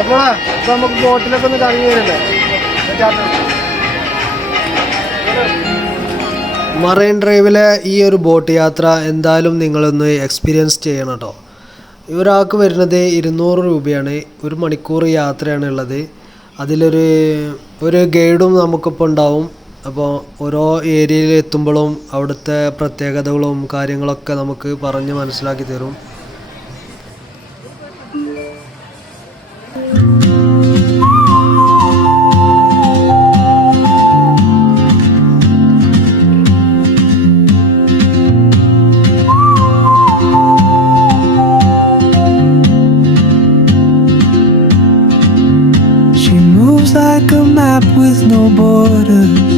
അപ്പോൾ നമുക്ക് ബോട്ടിലൊക്കെ ഒന്ന് കറങ്ങി വരണ്ടേ? മറൈൻ ഡ്രൈവിലെ ഈ ഒരു ബോട്ട് യാത്ര എന്തായാലും നിങ്ങളൊന്ന് എക്സ്പീരിയൻസ് ചെയ്യണം കേട്ടോ. ഒരാൾക്ക് വരുന്നത് 200 രൂപയാണ്. 1 മണിക്കൂർ യാത്രയാണ് ഉള്ളത്. അതിലൊരു ഗൈഡും നമുക്കിപ്പോൾ ഉണ്ടാവും. അപ്പോൾ ഓരോ ഏരിയയിൽ എത്തുമ്പോഴും അവിടുത്തെ പ്രത്യേകതകളും കാര്യങ്ങളൊക്കെ നമുക്ക് പറഞ്ഞ് മനസ്സിലാക്കി തരും. Like a map with no borders,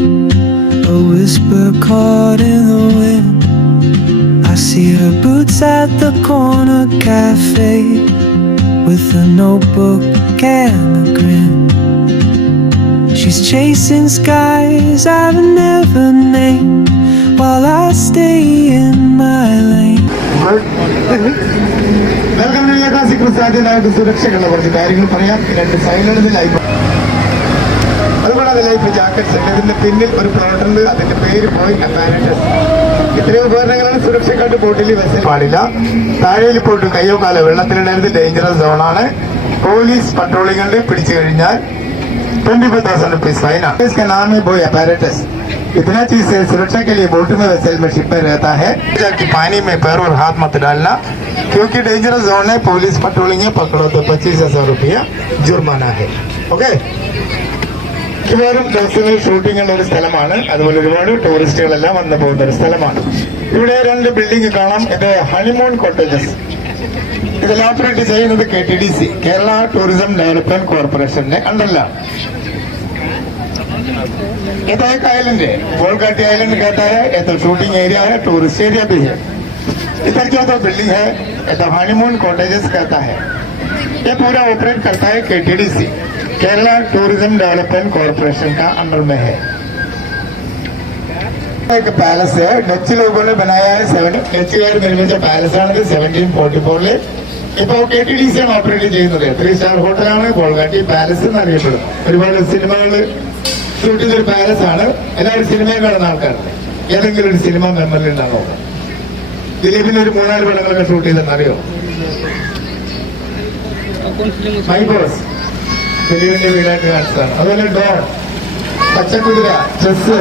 a whisper caught in the wind. I see her boots at the corner cafe with a notebook and a grin. She's chasing skies I've never named while I stay in my lane. സുരക്ഷയുള്ള കുറച്ച് കാര്യങ്ങൾ പറയാം. 2 silence life, അതുപോലെ അത് life jackets ഉണ്ട്. ഇതിന്റെ പിന്നിൽ ഒരു plot ഉണ്ട്, അതിന്റെ പേര് പോയി അപ്പാരറ്റസ്. ഇത്രയും ഉപകരണങ്ങളാണ് സുരക്ഷക്കായിട്ട് ബോട്ടിൽ വെച്ചാൽ പാടില്ല. താഴേയിൽ പോയിട്ട് കയ്യോ കാലോ വെള്ളത്തിലിടരുത്, ഡേഞ്ചറസ് സോണാണ്. പോലീസ് പട്രോളിംഗ് ഉണ്ട്, പിടിച്ചു കഴിഞ്ഞാൽ 25,000 रुपीज फाइन है. इसका नाम है बोय अपैरेटस. इतना चीज से सुरक्षा के लिए बोट में वेसल में शिप में रहता है. जबकि पानी में पैर और हाथ मत डालना क्योंकि डेंजरस जोन है. पुलिस पेट्रोलिंग है, पकड़ो तो 25,000 रुपया जुर्माना है. ओके. മിക്കവാറും ദിവസങ്ങൾ ഷൂട്ടിംഗ് ഉള്ള ഒരു സ്ഥലമാണ്. അതുപോലെ ഒരുപാട് ടൂറിസ്റ്റുകളെല്ലാം വന്നു പോകുന്ന ഒരു സ്ഥലമാണ്. ഇവിടെ 2 ബിൽഡിംഗ് കാണാം. ഇത് ഹണിമൂൺ കോട്ടേജസ്. ഇതെല്ലാം ഓപ്പറേറ്റ് ചെയ്യുന്നത് KTDC, കേരള ടൂറിസം ഡെവലപ്മെന്റ് കോർപ്പറേഷന്റെ അണ്ടറിലാണ്. ये एक आइलैंड है, गोलघाटी आइलैंड कहता है. ये तो शूटिंग एरिया है, टूरिस्ट एरिया भी है. इधर जो तो बिल्डिंग है ये तो हनीमून कॉटेजेस कहता है. ये पूरा ऑपरेट करता है KTDC, Kerala tourism development corporation का अंडर में है. एक पैलेस है, डच लोगों ने बनाया है. डച്ചുകാർ നിർമ്മിച്ച പാലസ് ആണ് 1744. ഇപ്പൊ KTDC ആണ് ഓപ്പറേറ്റ് ചെയ്യുന്നത്. 3 സ്റ്റാർ ഹോട്ടലാണ് ഗോൾഘാട്ടി പാലസ് എന്നറിയപ്പെടും. ഒരുപാട് സിനിമകൾ ഷൂട്ട് ചെയ്തൊരു പാലസ് ആണ്. എല്ലാവരും സിനിമയെ കാണുന്ന ആൾക്കാരുണ്ട്. ഏതെങ്കിലും ഒരു സിനിമ മെമ്മറിൽ ഉണ്ടാണോ? ദിലീപിന് ഒരു 3-4 പടങ്ങളൊക്കെ ഷൂട്ട് ചെയ്തെന്നറിയോ? മൈ ബോസ് ദിലീപിന്റെ വീടായിട്ട് കാണിച്ചതാണ്. അതുപോലെ ഡോൺ, പച്ചക്കുതിര, ചെസ്.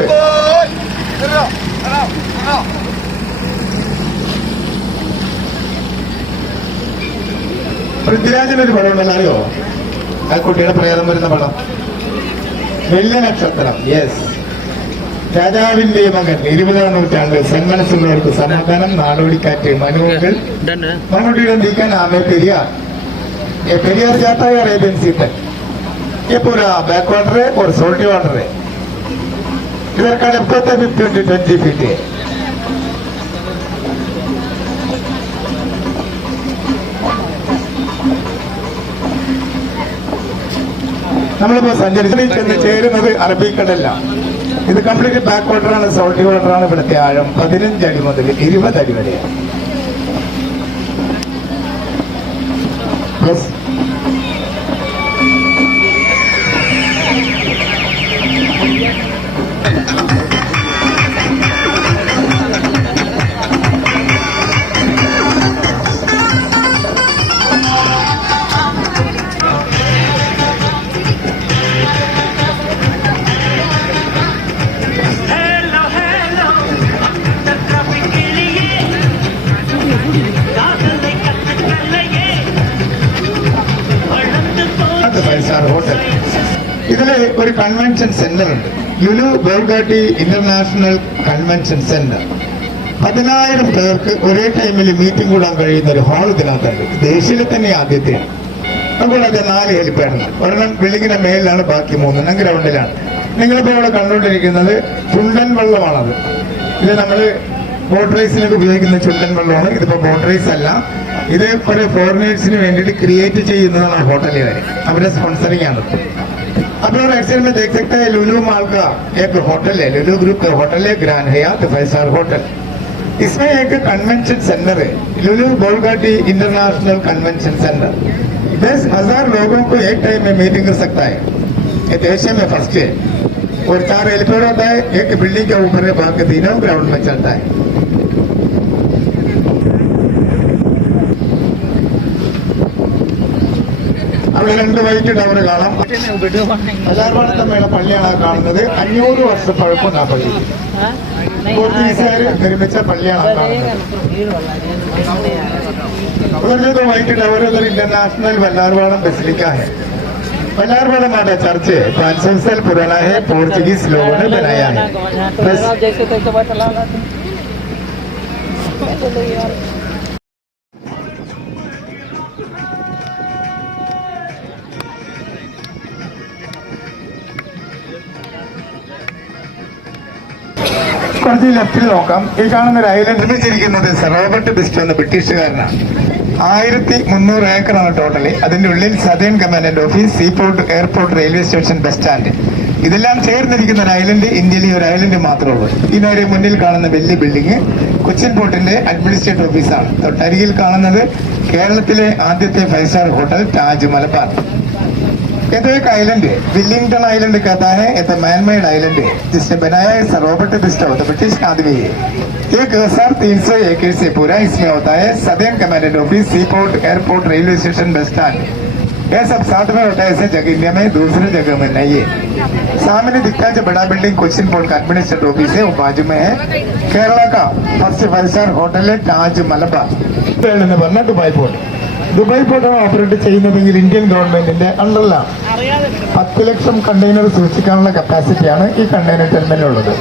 പൃഥ്വിരാജിന് ഒരു പടം ഉണ്ടല്ലോ, അറിയോ? ആ കുട്ടിയുടെ പ്രേതം വരുന്ന പടം, വെള്ളി നക്ഷത്രം. യെസ്. രാജാവിന്റെ മകൻ, 20-ാം നൂറ്റാണ്ട്. സന്മനസ്സുള്ളവർക്ക് സമാധാനം, നാടോടിക്കാറ്റ്, മനുവകൾ. മമ്മൂട്ടിയുടെ നീക്കാൻ ആമേ പെരിയാർ. പെരിയാർ जाता है अरेबियन सी तक. ये पूरा बैक वाटर है और सोल्टी वाटर है. इधर का डेप्थ होता है 20 फीट है. നമ്മളിപ്പോ സഞ്ചരിച്ച് ചേരുന്നത് അറബിക്കടലിലാണ്. ഇത് കംപ്ലീറ്റ് ബാക്ക് വാട്ടറാണ്, സോൾട്ടി വാട്ടറാണ്. ഇവിടുത്തെ ആഴം 15 അടി മുതൽ 20 അടി വരെയാണ്. ഹോട്ടൽ. ഇതില് ഒരു കൺവെൻഷൻ സെന്റർ ഉണ്ട്, Lulu Bolgatty international convention centre. 10,000 പേർക്ക് ഒരേ ടൈമിൽ മീറ്റിംഗ് കൂടാൻ കഴിയുന്ന ഒരു ഹാൾ ഇതിനകത്തുണ്ട്. ദേശീയയിൽ തന്നെ ആദ്യത്തെയാണ്. അതുകൂടാതെ 4 ഹെലിപ്പാഡുണ്ട്. ഒരെണ്ണം ബിൽഡിങ്ങിന്റെ മേലിലാണ്, ബാക്കി 3 ഗ്രൗണ്ടിലാണ്. നിങ്ങളിപ്പോ ഇവിടെ കണ്ടുകൊണ്ടിരിക്കുന്നത് ചുണ്ടൻ വെള്ളമാണത്. ഇത് നമ്മള് ബോട്ട് റേസിനൊക്കെ ഉപയോഗിക്കുന്ന ചുണ്ടൻ വെള്ളമാണ്. ഇതിപ്പോ ബോട്ട് റേസ് അല്ല, ഇത് കുറെ ഫോറിനേഴ്സിന് വേണ്ടിയിട്ട് ക്രിയേറ്റ് ചെയ്യുന്നതാണ് ഹോട്ടലുകാർ. അവരുടെ സ്പോൺസറിംഗ് ആണ്. അപ്പോൾ राइट साइड में देख सकते हैं लुलु मॉल का एक होटल है, लुलु ग्रुप का होटल है, ग्रैंड हयात 5 स्टार होटल. इसमें एक कन्वेंशन सेंटर है, लुलु बोलघाटी इंटरनेशनल कन्वेंशन सेंटर. 10,000 लोगों को एक टाइम में मीटिंग कर सकता है। ये एशिया में फर्स्ट है। और 4 हेलीपैड होता है, एक बिल्डिंग के ऊपर है, बाकी तीनों ग्राउंड में चलता है। അവിടെ 2 വൈറ്റ് ടവർ കാണാം. എല്ലാവർക്കും പള്ളിയാണ് കാണുന്നത്. 500 വർഷം പഴക്കമുണ്ട് ആ പള്ളി. പോർച്ചുഗീസുകാർ നിർമ്മിച്ച പള്ളിയാണ് കാണുന്നത്. उधर जो व्हाइट टावर है उधर इंटरनेशनल बल्लारवाड़ा बेसिलिका है। बल्लारवाड़ा माता चर्च है, 500 साल पुराना है, पोर्चुगीज लोगों ने बनाया है। കുറച്ച് ലെഫ്റ്റിൽ നോക്കാം. ഈ കാണുന്ന ഒരു ഐലൻഡ് നിർമ്മിച്ചിരിക്കുന്നത് സർ റോബർട്ട് ബിസ്റ്റോ എന്ന ബ്രിട്ടീഷുകാരനാണ്. 1300 ഏക്കറാണ് ടോട്ടലി. അതിന്റെ ഉള്ളിൽ southern commandant office, seaport, airport, railway station, bus stand ഇതെല്ലാം ചേർന്നിരിക്കുന്ന ഒരു ഐലൻഡ് ഇന്ത്യയിലെ ഒരു ഐലൻഡ് മാത്രമേ ഉള്ളൂ. ഇതിനൊരു മുന്നിൽ കാണുന്ന വലിയ ബിൽഡിംഗ് കൊച്ചിൻ പോർട്ടിന്റെ അഡ്മിനിസ്ട്രേറ്റീവ് ഓഫീസാണ്. തൊട്ടരികിൽ കാണുന്നത് കേരളത്തിലെ ആദ്യത്തെ 5 സ്റ്റാർ ഹോട്ടൽ താജ് മലബാർ. ये तो एक आइलैंड है, विलिंगटन आइलैंड कहता है। ये तो मैनमेड आइलैंड है जिसने बनाया है सर रॉबर्ट बिस्टो, तो ब्रिटिश आदमी है। 1300 एकड़ से पूरा इसमें होता है southern commandant office, C port, airport, railway station, bus stand, यह सब साथ में होता है। ऐसे जगह इंडिया में दूसरी जगह में नहीं है। सामने दिखता है जो बड़ा बिल्डिंग कोचिन पोर्ट का एडमिनिस्ट्रेटिव ऑफिस है, वो बाजू में है केरला का फर्स्ट 5 स्टार होटल है ताज मलबार. दुबई पोर्ट, ദുബായ് പോർട്ടാണ് ഓപ്പറേറ്റ് ചെയ്യുന്നതെങ്കിൽ ഇന്ത്യൻ ഗവൺമെന്റിന്റെ അണ്ടറിലാണ്. 10 ലക്ഷം കണ്ടെയ്നർ സൂക്ഷിക്കാനുള്ള കപ്പാസിറ്റിയാണ് ഈ കണ്ടെയ്നർ ടെർമിനലുള്ളത്.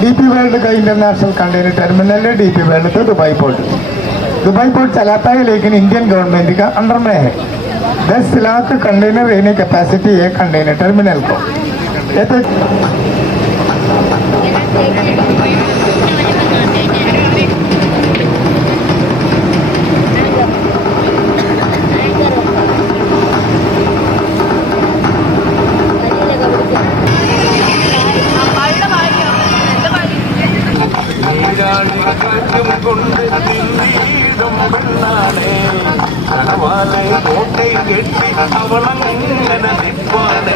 DP वर्ल्ड का इंटरनेशनल कंटेनर टर्मिनल है DP वर्ल्ड तो दुबई पोर्ट. दुबई पोर्ट चलाता है लेकिन इंडियन गवर्नमेंट का अंडर में है. 10 लाख कंटेनर रहने कैपेसिटी है कंटेनर टर्मिनल को. ये तो കോട്ടൈ കെട്ടി അവളങ്ങനെ നിൽപ്പാണ്.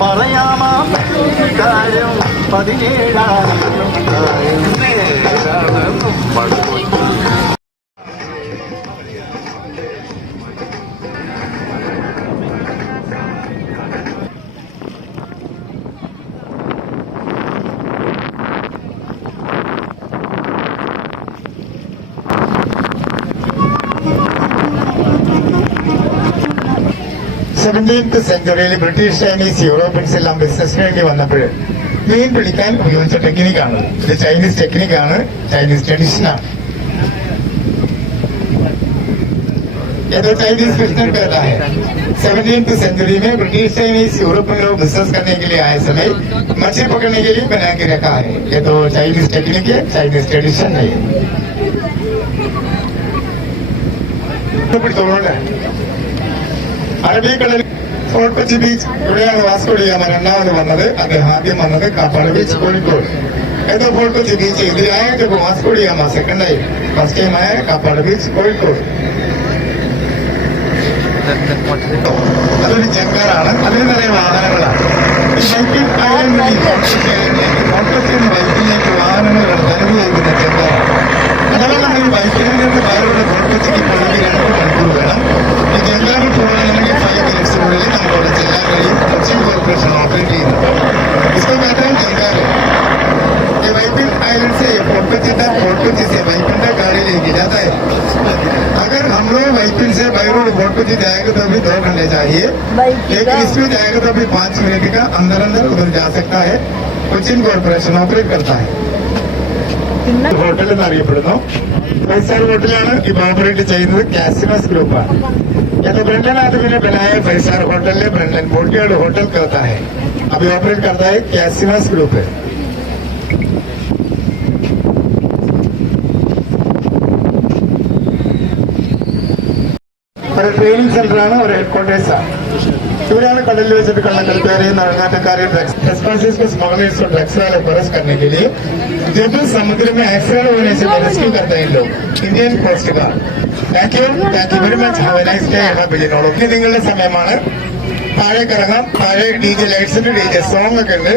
പറയാമാ കാര്യം 17-ആണെന്നും നേരാണെന്നും പടുകൊണ്ടു. സെവൻറ്റീൻത്ത് സെഞ്ചുറിയിൽ ബ്രിട്ടീഷ് ചൈനീസ് യൂറോപ്യൻസ് എല്ലാം ബിസിനസ്സിന് വേണ്ടി വന്നപ്പോൾ മീൻ പിടിക്കാൻ ഉപയോഗിച്ച ടെക്നിക്കാണ് ഇത്. ചൈനീസ് ടെക്നിക്കാണ്, ചൈനീസ് ട്രഡീഷനാണ്. ये चाइनीज बिजनेस कहता है। 17th सेंचुरी में ब्रिटिश चाइनीज यूरोपियन लोग बिजनेस करने के लिए आए समय मछली पकड़ने के लिए बना के रखा है। ये तो चाइनीज टेक्निक है, चाइनीज ट्रेडिशन है। അറബിക്കടൽ ഫോർട്ട് കൊച്ചി ബീച്ച് ഇവിടെയാണ് വാസ്കോ ഡി ഗാമ രണ്ടാമത് വന്നത്. അദ്ദേഹം ആദ്യം വന്നത് കാപ്പാട് ബീച്ച് കോഴിക്കോട്. ഏതോ ഫോർട്ട് കൊച്ചി ബീച്ച് ഇതിലായ വാസ്കോ ഡി ഗാമ സെക്കൻഡ് ആയി, ഫസ്റ്റ് ടൈം ആയ കാപ്പാട് ബീച്ച് കോഴിക്കോട്. അതൊരു ജങ്കാറാണ്, അതിന് നിറയെ വാഹനങ്ങളാണ്. ഈ ബൈക്കിംഗ് ഐലൻഡ് വഴി ഫോർട്ട് കൊച്ചി ബൈക്കിലേക്ക് വാഹനങ്ങൾ വരവ് ചെയ്യുന്ന ജങ്കാറാണ്. അഥവാ നമ്മൾ ഈ ബൈക്കിൽ നിന്ന് കാറുകളുടെ ഫോർട്ട് കൊച്ചിക്ക് പോകണമെങ്കിൽ 2 മണിക്കൂർ വേണം. ഈ ജങ്കാറിൽ പോകണമെങ്കിൽ 5 മിനിറ്റ്സിനുള്ളിൽ നമുക്കവിടെ ചെല്ലാൻ കഴിയും. കൊച്ചിൻ കോർപ്പറേഷൻ ഓപ്പറേറ്റ് ചെയ്യുന്നു. इसको कहते हैं जंगार। ये वाइपिन आइलैंड से फोर्ट कोची से वाइपिन गाड़ी लेके जाता है। अगर हम लोग वाइपिन से बाई रोड फोर्ट कोची जाएगा तो भी 2 घंटे चाहिए, लेकिन इसमें जाएगा तो भी 5 मिनट का अंदर उधर जा सकता है। कोचिन कॉर्पोरेशन ऑपरेट करता है। ഹോട്ടൽ എന്നറിയപ്പെടുന്നു. 5 സ്റ്റാർ ഹോട്ടലാണ് ഇപ്പൊ ഓപ്പറേറ്റ് ചെയ്യുന്നത് കാസിനോസ് ഗ്രൂപ്പാണ്. यानी ब्रेंडन आदमी ने बनाया 5 स्टार होटल है, ब्रेंडन बोर्डयार्ड होटल कहता है। अभी ऑपरेट करता है कैसिनस ग्रुप है। ഒരു ട്രെയിനിങ് സെന്ററാണ്, ഒരു ഹെഡ് ക്വാർട്ടേഴ്സ് ആണ്. ഇവിടെയാണ് കടലിൽ വെച്ചിട്ട് കള്ളക്കടത്തുകാരെയും നുഴഞ്ഞാട്ടക്കാരെയും स्मगलर्स और ड्रग्स वाले को अरेस्ट करने के लिए जब समुद्र में एक्सीडेंट होने से रेस्क्यू करते हैं लोग Indian coast guard. Thank you very much. Have a nice day. ബിജിനോളൂ. ഇനി നിങ്ങളുടെ സമയമാണ്. താഴേക്ക് ഇറങ്ങാം. താഴെ DJ ലൈറ്റ്സ് ഉണ്ട്, DJ സോങ് ഒക്കെ ഉണ്ട്.